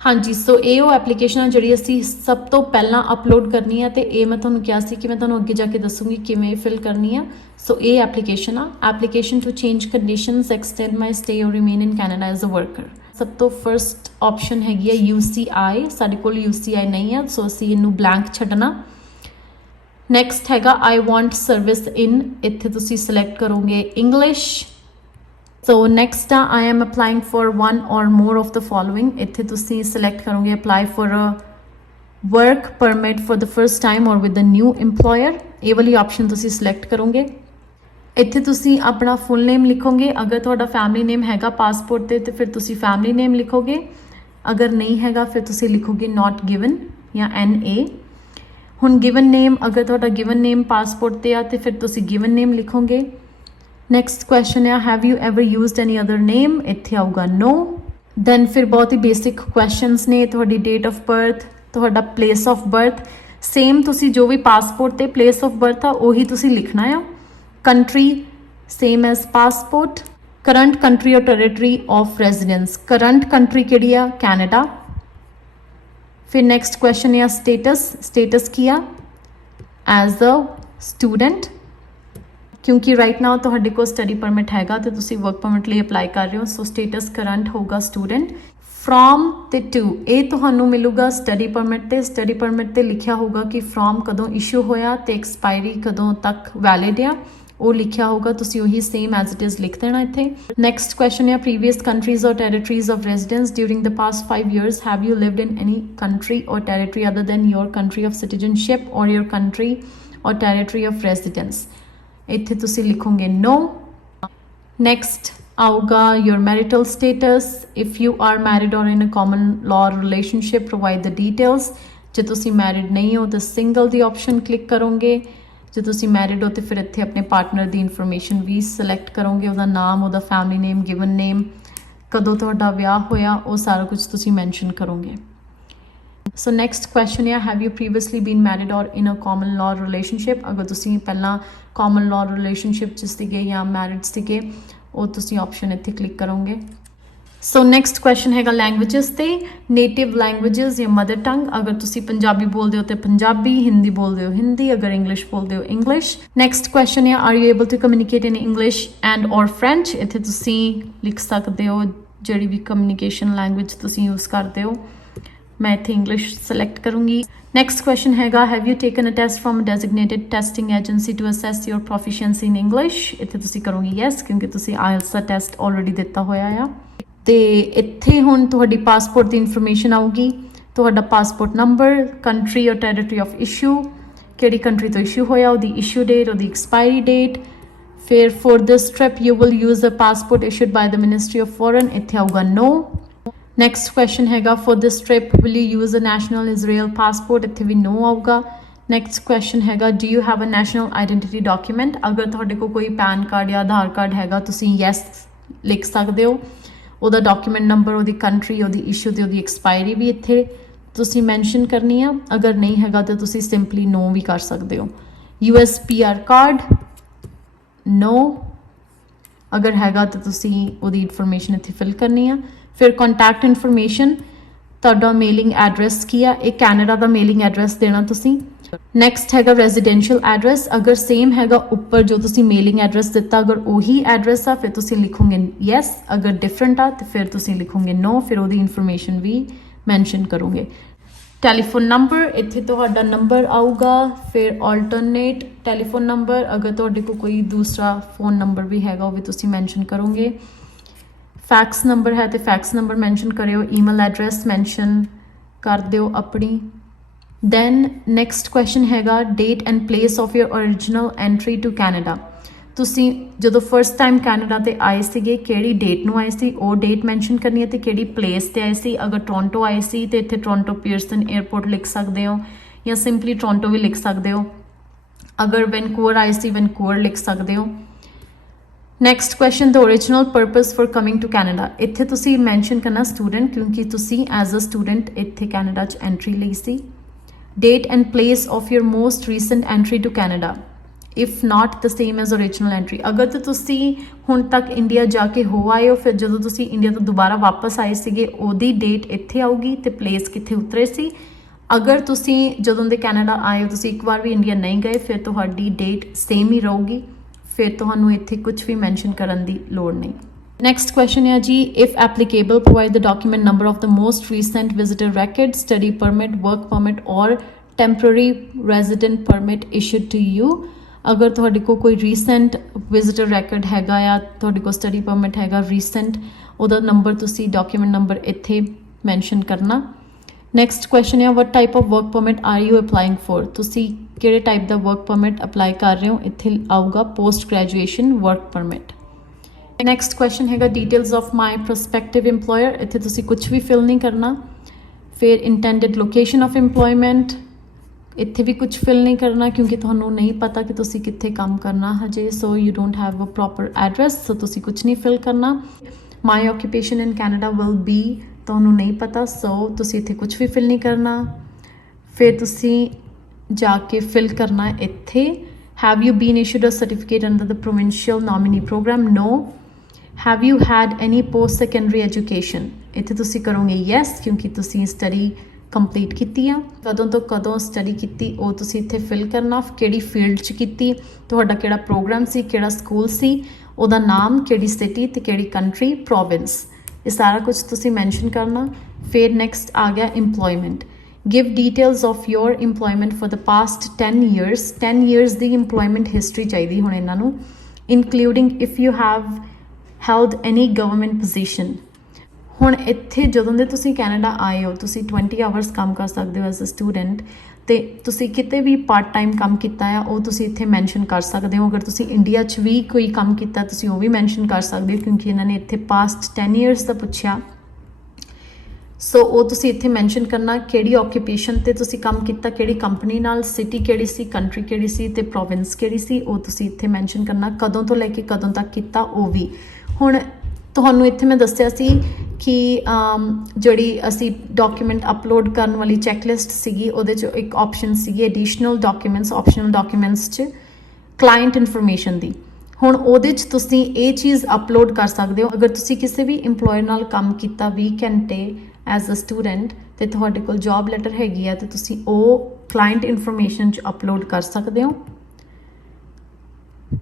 ਹਾਂਜੀ, ਸੋ ਇਹ ਉਹ ਐਪਲੀਕੇਸ਼ਨ ਆ ਜਿਹੜੀ ਅਸੀਂ ਸਭ ਤੋਂ ਪਹਿਲਾਂ ਅਪਲੋਡ ਕਰਨੀ ਆ ਤੇ ਇਹ ਮੈਂ ਤੁਹਾਨੂੰ ਕਿਹਾ ਸੀ ਕਿ ਮੈਂ ਤੁਹਾਨੂੰ ਅੱਗੇ ਜਾ ਕੇ ਦੱਸੂਗੀ ਕਿਵੇਂ ਫਿਲ ਕਰਨੀ ਆ। ਸੋ ਇਹ ਐਪਲੀਕੇਸ਼ਨ ਆ, application to change conditions, extend my stay or remain in Canada as a worker. ਸਭ ਤੋਂ ਫਰਸਟ ਆਪਸ਼ਨ ਹੈਗੀ ਆ UCI। ਸਾਡੇ ਕੋਲ UCI ਨਹੀਂ ਆ ਸੋ ਅਸੀਂ ਇਹਨੂੰ ਬਲੈਂਕ ਛੱਡਣਾ। ਨੈਕਸਟ ਹੈਗਾ ਆਈ ਵਾਂਟ ਸਰਵਿਸ ਇਨ, ਇੱਥੇ ਤੁਸੀਂ ਸਿਲੈਕਟ ਕਰੋਗੇ ਇੰਗਲਿਸ਼। ਸੋ ਨੈਕਸਟ ਆ I am applying for one or more of the following, ਇੱਥੇ ਤੁਸੀਂ ਸਿਲੈਕਟ ਕਰੋਗੇ apply for a work permit for the first time or with the new employer. ਇਹ ਵਾਲੀ option ਤੁਸੀਂ ਸਿਲੈਕਟ ਕਰੋਗੇ। ਇੱਥੇ ਤੁਸੀਂ ਆਪਣਾ ਫੁੱਲ ਨੇਮ ਲਿਖੋਗੇ। ਅਗਰ ਤੁਹਾਡਾ ਫੈਮਿਲੀ ਨੇਮ ਹੈਗਾ ਪਾਸਪੋਰਟ ਤੇ ਫਿਰ ਤੁਸੀਂ ਫੈਮਿਲੀ ਨੇਮ ਲਿਖੋਗੇ। ਅਗਰ ਨਹੀਂ ਹੈਗਾ ਫਿਰ ਤੁਸੀਂ ਲਿਖੋਗੇ ਨਾਟ ਗਿਵਨ ਜਾਂ NA। ਹੁਣ ਗਿਵਨ ਨੇਮ, ਅਗਰ ਤੁਹਾਡਾ ਗਿਵਨ ਨੇਮ ਪਾਸਪੋਰਟ ਤੇ ਆ ਤੇ ਫਿਰ ਤੁਸੀਂ ਗਿਵਨ ਨੇਮ ਲਿਖੋਗੇ। ਨੈਕਸਟ ਕੁਐਸਚਨ ਹੈ have you ever used any other name, ਇੱਥੇ ਆਊਗਾ ਨੋ। ਦੈਨ ਫਿਰ ਬਹੁਤ ਹੀ ਬੇਸਿਕ ਕੁਐਸਚਨਸ ਨੇ, ਤੁਹਾਡੀ ਡੇਟ ਆਫ ਬਰਥ, ਤੁਹਾਡਾ ਪਲੇਸ ਆਫ ਬਰਥ, ਸੇਮ ਤੁਸੀਂ ਜੋ ਵੀ ਪਾਸਪੋਰਟ ਤੇ ਪਲੇਸ ਆਫ ਬਰਥ ਆ ਉਹੀ ਤੁਸੀਂ ਲਿਖਣਾ ਆ। Country same as passport. Current country or territory of residence, current country ਕਿਹੜੀ ਆ, ਕੈਨੇਡਾ। ਫਿਰ ਨੈਕਸਟ ਕੁਐਸਚਨ ਹੈ ਸਟੇਟਸ, ਸਟੇਟਸ ਕੀ ਆ, ਐਜ਼ ਅ ਸਟੂਡੈਂਟ, ਕਿਉਂਕਿ ਰਾਈਟ ਨਾਓ ਤੁਹਾਡੇ ਕੋਲ ਸਟੱਡੀ ਪਰਮਿਟ ਹੈਗਾ ਤੇ ਤੁਸੀਂ ਵਰਕ ਪਰਮਿਟ ਲਈ ਅਪਲਾਈ ਕਰ ਰਹੇ ਹੋ, ਸੋ ਸਟੇਟਸ ਕਰੰਟ ਹੋਊਗਾ ਸਟੂਡੈਂਟ। ਫਰੋਮ ਤੇ ਟੂ, ਇਹ ਤੁਹਾਨੂੰ ਮਿਲੂਗਾ ਸਟੱਡੀ ਪਰਮਿਟ ਤੇ, ਸਟੱਡੀ ਪਰਮਿਟ ਤੇ ਲਿਖਿਆ ਹੋਊਗਾ ਕਿ ਫਰੋਮ ਕਦੋਂ ਇਸ਼ੂ ਹੋਇਆ ਤੇ ਐਕਸਪਾਇਰੀ ਕਦੋਂ ਤੱਕ ਵੈਲਿਡ ਆ, ਉਹ ਲਿਖਿਆ ਹੋਊਗਾ, ਤੁਸੀਂ ਉਹੀ ਸੇਮ ਐਜ਼ ਇਟ ਇਜ਼ ਲਿਖ ਦੇਣਾ ਇੱਥੇ। ਨੈਕਸਟ ਕੁਐਸਚਨ ਹੈ previous countries or territories of residence during the past 5 years have you lived in any country or territory other than your country of citizenship or your country or territory of residence, ਇੱਥੇ ਤੁਸੀਂ ਲਿਖੋਗੇ no. Next ਆਊਗਾ your marital status, if you are married or in a common law relationship provide the details, ਜੇ ਤੁਸੀਂ married ਨਹੀਂ ਹੋ ਤਾਂ single ਦੀ option click ਕਰੋਗੇ, ਜੇ ਤੁਸੀਂ ਮੈਰਿਡ ਹੋ ਤਾਂ ਫਿਰ ਇੱਥੇ ਆਪਣੇ ਪਾਰਟਨਰ ਦੀ ਇਨਫੋਰਮੇਸ਼ਨ ਵੀ ਸਿਲੈਕਟ ਕਰੋਗੇ, ਉਹਦਾ ਨਾਮ, ਉਹਦਾ ਫੈਮਿਲੀ ਨੇਮ, ਗਿਵਨ ਨੇਮ, ਕਦੋਂ ਤੁਹਾਡਾ ਵਿਆਹ ਹੋਇਆ, ਉਹ ਸਾਰਾ ਕੁਝ ਤੁਸੀਂ ਮੈਂਸ਼ਨ ਕਰੋਗੇ। ਸੋ ਨੈਕਸਟ ਕੁਐਸਚਨ ਹੈ have you previously been married or in a common law relationship, ਅਗਰ ਤੁਸੀਂ ਪਹਿਲਾਂ ਕਾਮਨ ਲਾਅ ਰਿਲੇਸ਼ਨਸ਼ਿਪ 'ਚ ਸੀਗੇ ਜਾਂ ਮੈਰਿਡ ਸੀਗੇ, ਉਹ ਤੁਸੀਂ ਆਪਸ਼ਨ ਇੱਥੇ ਕਲਿੱਕ ਕਰੋਗੇ। ਸੋ ਨੈਕਸਟ ਕੁਐਸਚਨ ਹੈਗਾ ਲੈਂਗੁਏਜਸ ਤੇ, ਨੇਟਿਵ ਲੈਂਗੁਏਜਸ ਜਾਂ ਮਦਰ ਟੰਗ, ਅਗਰ ਤੁਸੀਂ ਪੰਜਾਬੀ ਬੋਲਦੇ ਹੋ ਤੇ ਪੰਜਾਬੀ, ਹਿੰਦੀ ਬੋਲਦੇ ਹੋ ਹਿੰਦੀ, ਅਗਰ ਇੰਗਲਿਸ਼ ਬੋਲਦੇ ਹੋ ਇੰਗਲਿਸ਼। ਨੈਕਸਟ ਕੁਐਸਚਨ ਹੈ are you able to communicate in English and or French, ਇੱਥੇ ਤੁਸੀਂ ਲਿਖ ਸਕਦੇ ਹੋ ਜਿਹੜੀ ਵੀ ਕਮਿਊਨੀਕੇਸ਼ਨ ਲੈਂਗੁਏਜ ਤੁਸੀਂ ਯੂਜ਼ ਕਰਦੇ ਹੋ, ਮੈਂ ਇੱਥੇ ਇੰਗਲਿਸ਼ ਸਿਲੈਕਟ ਕਰੂੰਗੀ। ਨੈਕਸਟ ਕੁਐਸਚਨ ਹੈਗਾ have you taken a test from designated testing agency to assess your proficiency in English, ਇੱਥੇ ਤੁਸੀਂ ਕਰੋਗੇ ਯੈਸ, ਕਿਉਂਕਿ ਤੁਸੀਂ ਆਇਲਸ ਦਾ ਟੈਸਟ ਆਲਰੇਡੀ ਦਿੱਤਾ ਹੋਇਆ ਆ। ਤੇ ਇੱਥੇ ਹੁਣ ਤੁਹਾਡੀ ਪਾਸਪੋਰਟ ਦੀ ਇਨਫੋਰਮੇਸ਼ਨ ਆਊਗੀ, ਤੁਹਾਡਾ passport number, country or territory of issue, ਕਿਹੜੀ ਕੰਟਰੀ ਤੋਂ ਇਸ਼ੂ ਹੋਇਆ, ਉਹਦੀ ਇਸ਼ੂ ਡੇਟ, ਉਹਦੀ ਐਕਸਪਾਇਰੀ ਡੇਟ। ਫਿਰ for this trip you will use a passport issued by the ministry of foreign, ਇੱਥੇ ਆਊਗਾ ਨੋ। ਨੈਕਸਟ ਕੁਐਸਚਨ ਹੈਗਾ for this trip will you use a national Israel passport, ਇੱਥੇ ਵੀ no ਆਊਗਾ। Next question ਹੈਗਾ do you have a national identity document, ਅਗਰ ਤੁਹਾਡੇ ਕੋਲ ਕੋਈ ਪੈਨ ਕਾਰਡ ਜਾਂ ਆਧਾਰ ਕਾਰਡ ਹੈਗਾ ਤੁਸੀਂ ਯੈਸ ਲਿਖ ਸਕਦੇ ਹੋ, ਉਹਦਾ ਡਾਕੂਮੈਂਟ ਨੰਬਰ, ਉਹਦੀ ਕੰਟਰੀ, ਉਹਦੀ ਇਸ਼ੂ ਤੇ ਉਹਦੀ ਐਕਸਪਾਇਰੀ ਵੀ ਇੱਥੇ ਤੁਸੀਂ ਮੈਂਸ਼ਨ ਕਰਨੀ ਆ, ਅਗਰ ਨਹੀਂ ਹੈਗਾ ਤਾਂ ਤੁਸੀਂ ਸਿੰਪਲੀ ਨੋ ਵੀ ਕਰ ਸਕਦੇ ਹੋ। USPR ਕਾਰਡ ਨੋ, ਅਗਰ ਹੈਗਾ ਤਾਂ ਤੁਸੀਂ ਉਹਦੀ ਇਨਫੋਰਮੇਸ਼ਨ ਇੱਥੇ ਫਿਲ ਕਰਨੀ ਆ। ਫਿਰ ਕੰਟੈਕਟ ਇਨਫੋਰਮੇਸ਼ਨ, ਤੁਹਾਡਾ ਮੇਲਿੰਗ ਐਡਰੈਸ ਕੀ ਆ, ਇਹ ਕੈਨੇਡਾ ਦਾ ਮੇਲਿੰਗ ਐਡਰੈਸ ਦੇਣਾ ਤੁਸੀਂ। ਨੈਕਸਟ ਹੈਗਾ ਰੈਜ਼ੀਡੈਂਸ਼ੀਅਲ ਐਡਰੈਸ, ਅਗਰ ਸੇਮ ਹੈਗਾ ਉੱਪਰ ਜੋ ਤੁਸੀਂ ਮੇਲਿੰਗ ਐਡਰੈਸ ਦਿੱਤਾ, ਅਗਰ ਉਹੀ ਐਡਰੈਸ ਆ ਫਿਰ ਤੁਸੀਂ ਲਿਖੋਗੇ ਯੈਸ, ਅਗਰ ਡਿਫਰੈਂਟ ਆ ਤਾਂ ਫਿਰ ਤੁਸੀਂ ਲਿਖੋਗੇ ਨੋ, ਫਿਰ ਉਹਦੀ ਇਨਫੋਰਮੇਸ਼ਨ ਵੀ ਮੈਂਸ਼ਨ ਕਰੋਗੇ। ਟੈਲੀਫੋਨ ਨੰਬਰ, ਇੱਥੇ ਤੁਹਾਡਾ ਨੰਬਰ ਆਊਗਾ, ਫਿਰ ਆਲਟਰਨੇਟ ਟੈਲੀਫੋਨ ਨੰਬਰ, ਅਗਰ ਤੁਹਾਡੇ ਕੋਲ ਕੋਈ ਦੂਸਰਾ ਫੋਨ ਨੰਬਰ ਵੀ ਹੈਗਾ ਉਹ ਵੀ ਤੁਸੀਂ ਮੈਂਸ਼ਨ ਕਰੋਗੇ। ਫੈਕਸ ਨੰਬਰ ਹੈ ਤੇ ਫੈਕਸ ਨੰਬਰ ਮੈਂਸ਼ਨ ਕਰਿਓ, ਈਮੇਲ ਐਡਰੈਸ ਮੈਂਸ਼ਨ ਕਰ ਦਿਓ ਆਪਣੀ। ਦੈਨ ਨੈਕਸਟ ਕੁਐਸਚਨ ਹੈਗਾ date and place of your original entry to Canada, ਤੁਸੀਂ ਜਦੋਂ ਫਸਟ ਟਾਈਮ ਕੈਨੇਡਾ ਤੇ ਆਏ ਸੀਗੇ ਕਿਹੜੀ ਡੇਟ ਨੂੰ ਆਏ ਸੀ ਉਹ ਡੇਟ ਮੈਂਸ਼ਨ ਕਰਨੀ ਹੈ ਤੇ ਕਿਹੜੀ ਪਲੇਸ ਤੇ ਆਏ ਸੀ, ਅਗਰ ਟੋਰਾਂਟੋ ਆਏ ਸੀ ਤੇ ਇੱਥੇ ਟੋਰਾਂਟੋ ਪੀਅਰਸਨ 에ਅਰਪੋਰਟ ਲਿਖ ਸਕਦੇ ਹੋ ਜਾਂ ਸਿੰਪਲੀ ਟੋਰਾਂਟੋ ਵੀ ਲਿਖ ਸਕਦੇ ਹੋ, ਅਗਰ ਵੈਨਕੂਵਰ ਆਏ ਸੀ ਵੈਨਕੂਵਰ ਲਿਖ ਸਕਦੇ ਹੋ। Next question the original purpose for coming to Canada, ਇੱਥੇ ਤੁਸੀਂ ਮੈਂਸ਼ਨ ਕਰਨਾ ਸਟੂਡੈਂਟ, ਕਿਉਂਕਿ ਤੁਸੀਂ ਐਜ਼ ਅ ਸਟੂਡੈਂਟ ਇੱਥੇ ਕੈਨੇਡਾ 'ਚ ਐਂਟਰੀ ਲਈ ਸੀ। Date and place of your most recent entry to Canada, if not the same as original entry, ਅਗਰ ਤਾਂ ਤੁਸੀਂ ਹੁਣ ਤੱਕ ਇੰਡੀਆ ਜਾ ਕੇ ਹੋ ਆਏ ਹੋ, ਫਿਰ ਜਦੋਂ ਤੁਸੀਂ ਇੰਡੀਆ ਤੋਂ ਦੁਬਾਰਾ ਵਾਪਸ ਆਏ ਸੀਗੇ ਉਹਦੀ ਡੇਟ ਇੱਥੇ ਆਊਗੀ ਤੇ ਪਲੇਸ ਕਿੱਥੇ ਉਤਰੇ ਸੀ। ਅਗਰ ਤੁਸੀਂ ਜਦੋਂ ਦੇ ਕੈਨੇਡਾ ਆਏ ਹੋ ਤੁਸੀਂ ਇੱਕ ਵਾਰ ਵੀ ਇੰਡੀਆ ਨਹੀਂ ਗਏ ਫਿਰ ਤੁਹਾਡੀ ਡੇਟ ਸੇਮ ਹੀ ਰਹੂਗੀ, ਫਿਰ ਤੁਹਾਨੂੰ ਇੱਥੇ ਕੁਝ ਵੀ ਮੈਂਸ਼ਨ ਕਰਨ ਦੀ ਲੋੜ ਨਹੀਂ। ਨੈਕਸਟ ਕੁਐਸਚਨ ਹੈ ਜੀ if applicable provide the document number of the most recent visitor record, study permit, work permit or temporary resident permit issued to you, ਅਗਰ ਤੁਹਾਡੇ ਕੋਲ ਕੋਈ ਰੀਸੈਂਟ ਵਿਜ਼ਿਟਰ ਰੈਕਡ ਹੈਗਾ ਜਾਂ ਤੁਹਾਡੇ ਕੋਲ ਸਟੱਡੀ ਪਰਮਿਟ ਹੈਗਾ ਰੀਸੈਂਟ, ਉਹਦਾ ਨੰਬਰ ਤੁਸੀਂ ਡਾਕੂਮੈਂਟ ਨੰਬਰ ਇੱਥੇ ਮੈਂਸ਼ਨ ਕਰਨਾ। ਨੈਕਸਟ ਕੁਐਸਚਨ ਹੈ what type of work permit are you applying for, ਤੁਸੀਂ ਕਿਹੜੇ ਟਾਈਪ ਦਾ ਵਰਕ ਪਰਮਿਟ ਅਪਲਾਈ ਕਰ ਰਹੇ ਹੋ, ਇੱਥੇ ਆਊਗਾ post graduation work permit. Next question ਹੈਗਾ details of my prospective EMPLOYER, ਇੱਥੇ ਤੁਸੀਂ ਕੁਝ ਵੀ ਫਿਲ ਨਹੀਂ ਕਰਨਾ। ਫਿਰ ਇੰਟੈਂਡਡ ਲੋਕੇਸ਼ਨ ਆਫ EMPLOYMENT, ਇੱਥੇ ਵੀ ਕੁਝ ਫਿਲ ਨਹੀਂ ਕਰਨਾ ਕਿਉਂਕਿ ਤੁਹਾਨੂੰ ਨਹੀਂ ਪਤਾ ਕਿ ਤੁਸੀਂ ਕਿੱਥੇ ਕੰਮ ਕਰਨਾ ਹਜੇ, so you don't have a proper address, so ਤੁਸੀਂ ਕੁਝ ਨਹੀਂ ਫਿਲ ਕਰਨਾ। My occupation in Canada will be, ਤੁਹਾਨੂੰ ਨਹੀਂ ਪਤਾ, ਸੋ ਤੁਸੀਂ ਇੱਥੇ ਕੁਝ ਵੀ ਫਿਲ ਨਹੀਂ ਕਰਨਾ। ਫਿਰ ਤੁਸੀਂ ਜਾ ਕੇ ਫਿਲ ਕਰਨਾ ਇੱਥੇ have you been issued a certificate under the provincial nominee program, no. Have you had any post secondary education, ਇੱਥੇ ਤੁਸੀਂ ਕਰੋਗੇ ਯੈਸ ਕਿਉਂਕਿ ਤੁਸੀਂ ਸਟੱਡੀ ਕੰਪਲੀਟ ਕੀਤੀ ਆ। ਕਦੋਂ ਤੋਂ ਕਦੋਂ ਸਟੱਡੀ ਕੀਤੀ ਉਹ ਤੁਸੀਂ ਇੱਥੇ ਫਿਲ ਕਰਨਾ, ਕਿਹੜੀ ਫੀਲਡ 'ਚ ਕੀਤੀ, ਤੁਹਾਡਾ ਕਿਹੜਾ ਪ੍ਰੋਗਰਾਮ ਸੀ, ਕਿਹੜਾ ਸਕੂਲ ਸੀ, ਉਹਦਾ ਨਾਮ, ਕਿਹੜੀ ਸਿਟੀ ਤੇ ਕਿਹੜੀ ਕੰਟਰੀ, ਪ੍ਰੋਵਿੰਸ, ਇਹ ਸਾਰਾ ਕੁਝ ਤੁਸੀਂ ਮੈਂਸ਼ਨ ਕਰਨਾ। ਫਿਰ ਨੈਕਸਟ ਆ ਗਿਆ employment, give details of your employment for the past 10 years 10 years the employment history ਚਾਹੀਦੀ ਹੁਣ ਇਹਨਾਂ ਨੂੰ, including if you have held any government position। ਹੁਣ ਇੱਥੇ ਜਦੋਂ ਦੇ ਤੁਸੀਂ ਕੈਨੇਡਾ ਆਏ ਹੋ ਤੁਸੀਂ 20 ਆਵਰਸ ਕੰਮ ਕਰ ਸਕਦੇ ਹੋ ਐਜ਼ ਅ ਸਟੂਡੈਂਟ, ਤੇ ਤੁਸੀਂ ਕਿਤੇ ਵੀ ਪਾਰਟ ਟਾਈਮ ਕੰਮ ਕੀਤਾ ਆ ਉਹ ਤੁਸੀਂ ਇੱਥੇ ਮੈਂਸ਼ਨ ਕਰ ਸਕਦੇ ਹੋ। ਅਗਰ ਤੁਸੀਂ ਇੰਡੀਆ 'ਚ ਵੀ ਕੋਈ ਕੰਮ ਕੀਤਾ ਤੁਸੀਂ ਉਹ ਵੀ ਮੈਂਸ਼ਨ ਕਰ ਸਕਦੇ ਹੋ ਕਿਉਂਕਿ ਇਹਨਾਂ ਨੇ ਇੱਥੇ ਪਾਸਟ 10 years ਦਾ ਪੁੱਛਿਆ, ਸੋ ਉਹ ਤੁਸੀਂ ਇੱਥੇ ਮੈਂਸ਼ਨ ਕਰਨਾ ਕਿਹੜੀ ਆਕੂਪੇਸ਼ਨ ਤੇ ਤੁਸੀਂ ਕੰਮ ਕੀਤਾ, ਕਿਹੜੀ ਕੰਪਨੀ ਨਾਲ, ਸਿਟੀ ਕਿਹੜੀ ਸੀ, ਕੰਟਰੀ ਕਿਹੜੀ ਸੀ ਤੇ ਪ੍ਰੋਵਿੰਸ ਕਿਹੜੀ ਸੀ, ਉਹ ਤੁਸੀਂ ਇੱਥੇ ਮੈਂਸ਼ਨ ਕਰਨਾ। ਕਦੋਂ ਤੋਂ ਲੈ ਕੇ ਕਦੋਂ ਤੱਕ ਕੀਤਾ ਉਹ ਵੀ। ਹੁਣ ਤੁਹਾਨੂੰ ਇੱਥੇ ਮੈਂ ਦੱਸਿਆ ਸੀ ਕਿ ਜਿਹੜੀ ਅਸੀਂ ਡਾਕੂਮੈਂਟ ਅਪਲੋਡ ਕਰਨ ਵਾਲੀ ਚੈੱਕਲਿਸਟ ਸੀਗੀ ਉਹਦੇ 'ਚ ਇੱਕ ਆਪਸ਼ਨ ਸੀਗੀ ਐਡੀਸ਼ਨਲ ਡਾਕੂਮੈਂਟਸ, ਆਪਸ਼ਨਲ ਡਾਕੂਮੈਂਟਸ 'ਚ ਕਲਾਇੰਟ ਇਨਫੋਰਮੇਸ਼ਨ ਦੀ। ਹੁਣ ਉਹਦੇ 'ਚ ਤੁਸੀਂ ਇਹ ਚੀਜ਼ ਅਪਲੋਡ ਕਰ ਸਕਦੇ ਹੋ ਅਗਰ ਤੁਸੀਂ ਕਿਸੇ ਵੀ ਇੰਪਲੋਇਰ ਨਾਲ ਕੰਮ ਕੀਤਾ 20 ਘੰਟੇ ਐਜ਼ ਅ ਸਟੂਡੈਂਟ ਤੇ ਤੁਹਾਡੇ ਕੋਲ ਜੌਬ ਲੈਟਰ ਹੈਗੀ ਆ ਤੇ ਤੁਸੀਂ ਉਹ ਕਲਾਇੰਟ ਇਨਫੋਰਮੇਸ਼ਨ 'ਚ ਅਪਲੋਡ ਕਰ ਸਕਦੇ ਹੋ।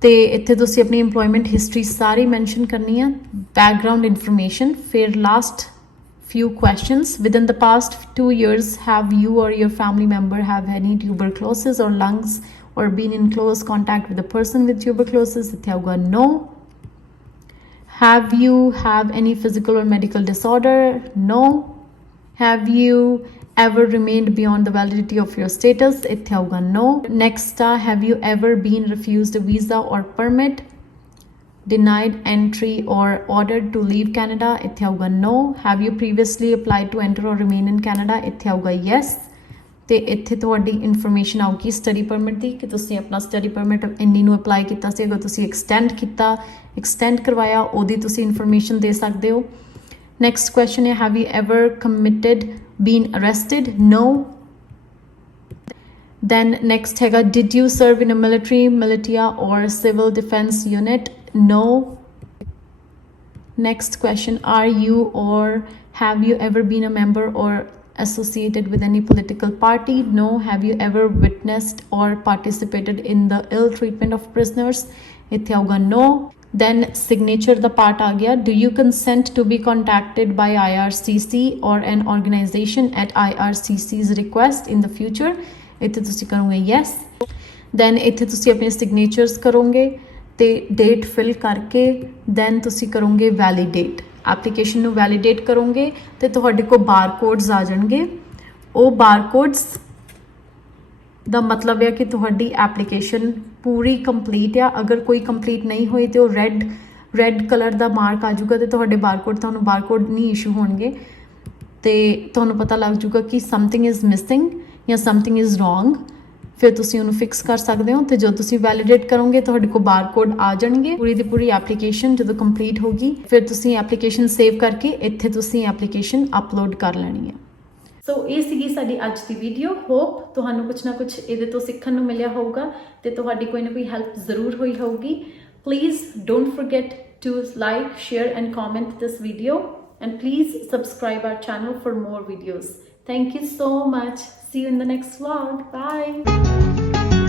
ਤੇ ਇੱਥੇ ਤੁਸੀਂ ਆਪਣੀ ਇੰਪਲੋਇਮੈਂਟ ਹਿਸਟਰੀ ਸਾਰੀ ਮੈਂਸ਼ਨ ਕਰਨੀ ਆ, ਬੈਕਗਰਾਊਂਡ ਇਨਫੋਰਮੇਸ਼ਨ। ਫਿਰ last few questions, within the past 2 years have you or your family member have any tuberculosis or lungs or been in close contact with a person with tuberculosis, ਇੱਥੇ ਆਊਗਾ no। have you have any physical or medical disorder, no। have you ever remained beyond the validity of your status, ਇੱਥੇ ਆਊਗਾ no। next have you ever been refused a visa or permit, denied entry or ordered to leave Canada, ਇੱਥੇ ਆਊਗਾ no। have you previously applied to enter or remain in Canada, ਇੱਥੇ ਆਊਗਾ yes। ਤੇ ਇੱਥੇ ਤੁਹਾਡੀ information ਆਊਗੀ study permit ਦੀ ਕਿ ਤੁਸੀਂ ਆਪਣਾ ਸਟੱਡੀ ਪਰਮਿਟ ਇੰਨੀ ਨੂੰ ਅਪਲਾਈ ਕੀਤਾ ਸੀ, ਅਗਰ ਤੁਸੀਂ ਐਕਸਟੈਂਡ ਕਰਵਾਇਆ ਉਹਦੀ ਤੁਸੀਂ ਇਨਫੋਰਮੇਸ਼ਨ ਦੇ ਸਕਦੇ ਹੋ। ਨੈਕਸਟ ਕੁਐਸਚਨ ਹੈ have you ever committed been arrested, no। then next ਹੈਗਾ did you serve in a military, militia or civil defense unit, no। next question are you or have you ever been a member or associated with any political party, no। have you ever witnessed or participated in the ill treatment of prisoners, ਇੱਥੇ ਆਊਗਾ no। then signature ਦਾ part ਆ ਗਿਆ do you consent to be contacted by IRCC or an organization at IRCC's request in the future, ਇੱਥੇ ਤੁਸੀਂ ਕਰੋਗੇ yes। then ਇੱਥੇ ਤੁਸੀਂ ਆਪਣੇ signatures ਕਰੋਗੇ ਤੇ ਡੇਟ ਫਿਲ ਕਰਕੇ then ਤੁਸੀਂ ਕਰੋਗੇ ਵੈਲੀਡੇਟ, ਐਪਲੀਕੇਸ਼ਨ ਨੂੰ ਵੈਲੀਡੇਟ ਕਰੋਗੇ ਤੇ ਤੁਹਾਡੇ ਕੋਲ ਬਾਰਕੋਡਸ ਆ ਜਾਣਗੇ। ਉਹ ਬਾਰਕੋਡਸ ਦਾ ਮਤਲਬ ਹੈ ਕਿ ਤੁਹਾਡੀ ਐਪਲੀਕੇਸ਼ਨ ਪੂਰੀ ਕੰਪਲੀਟ ਆ। ਅਗਰ ਕੋਈ ਕੰਪਲੀਟ ਨਹੀਂ ਹੋਈ ਤੇ ਉਹ ਰੈੱਡ ਕਲਰ ਦਾ ਮਾਰਕ ਆ ਜਾਊਗਾ ਤੇ ਤੁਹਾਡੇ ਤੁਹਾਨੂੰ ਬਾਰਕੋਡ ਨਹੀਂ ਇਸ਼ੂ ਹੋਣਗੇ ਤੇ ਤੁਹਾਨੂੰ ਪਤਾ ਲੱਗ ਜਾਊਗਾ ਕਿ ਸਮਥਿੰਗ ਇਜ਼ ਮਿਸਿੰਗ ਜਾਂ ਸਮਥਿੰਗ ਇਜ਼ ਰੋਂਗ। ਫਿਰ ਤੁਸੀਂ ਉਹਨੂੰ ਫਿਕਸ ਕਰ ਸਕਦੇ ਹੋ ਤੇ ਜਦੋਂ ਤੁਸੀਂ ਵੈਲੀਡੇਟ ਕਰੋਗੇ ਤੁਹਾਡੇ ਕੋਲ ਬਾਰਕੋਡ ਆ ਜਾਣਗੇ। ਪੂਰੀ ਦੀ ਪੂਰੀ ਐਪਲੀਕੇਸ਼ਨ ਜਦੋਂ ਕੰਪਲੀਟ ਹੋਗੀ ਫਿਰ ਤੁਸੀਂ ਐਪਲੀਕੇਸ਼ਨ ਸੇਵ ਕਰਕੇ ਇੱਥੇ ਤੁਸੀਂ ਐਪਲੀਕੇਸ਼ਨ ਅਪਲੋਡ ਕਰ ਲੈਣੀ ਹੈ। ਸੋ ਇਹ ਸੀਗੀ ਸਾਡੀ ਅੱਜ ਦੀ ਵੀਡੀਓ। ਹੋਪ ਤੁਹਾਨੂੰ ਕੁਝ ਨਾ ਕੁਝ ਇਹਦੇ ਤੋਂ ਸਿੱਖਣ ਨੂੰ ਮਿਲਿਆ ਹੋਊਗਾ ਤੇ ਤੁਹਾਡੀ ਕੋਈ ਨਾ ਕੋਈ ਹੈਲਪ ਜ਼ਰੂਰ ਹੋਈ ਹੋਊਗੀ। Please don't forget to like, share and comment this video and please subscribe our channel for more videos. Thank you so much. See you in the next vlog. Bye.